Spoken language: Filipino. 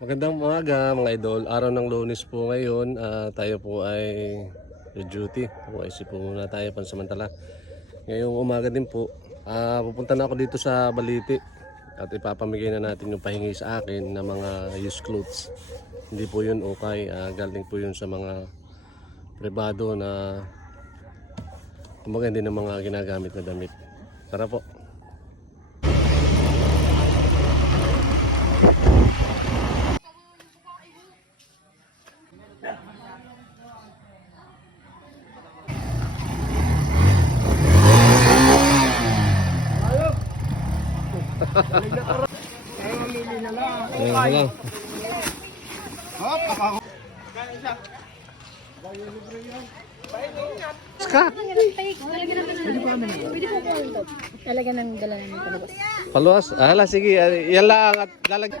Magandang umaga mga idol. Araw ng Lunes po ngayon. Tayo po ay duty. Ayusin po muna tayo pansamantala. Ngayong umaga din po. Pupunta na ako dito sa Balite. At ipapamigay na natin yung pahingi sa akin ng mga used clothes. Hindi po yun okay. Galing po yun sa mga pribado na kumbaga hindi ng mga ginagamit na damit. Tara po. Hello. Ska? Talaga nang dala namin palabas. Paluwas? Sige. Yan lang at lalag.